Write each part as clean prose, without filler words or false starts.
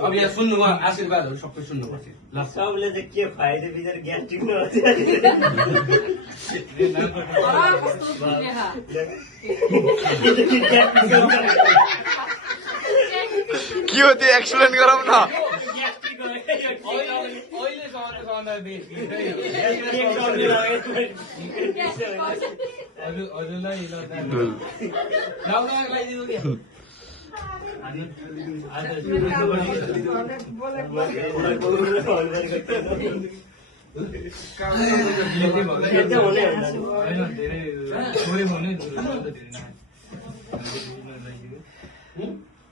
अब यहाँ सुन्नु आशीर्वादहरू सबै सुन्नुपर्छ ल सबले चाहिँ के फाइदा बिचार ग्यास्ट्रिक नहोस् के हो त्यो एक्सप्लेन गरौँ न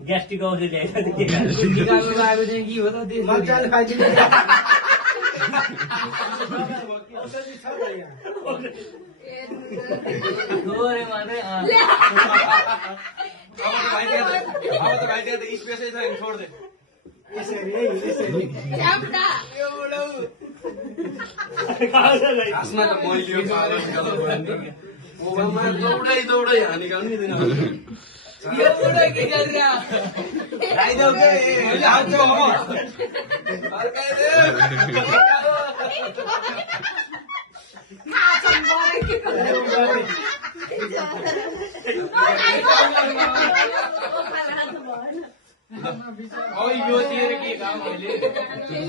ग्यास्ट्रिक औषधि स्पेसै छ छोड दे खासमा त मैले मोबाइलमा दौडै दौडै हानेको नि यो के काम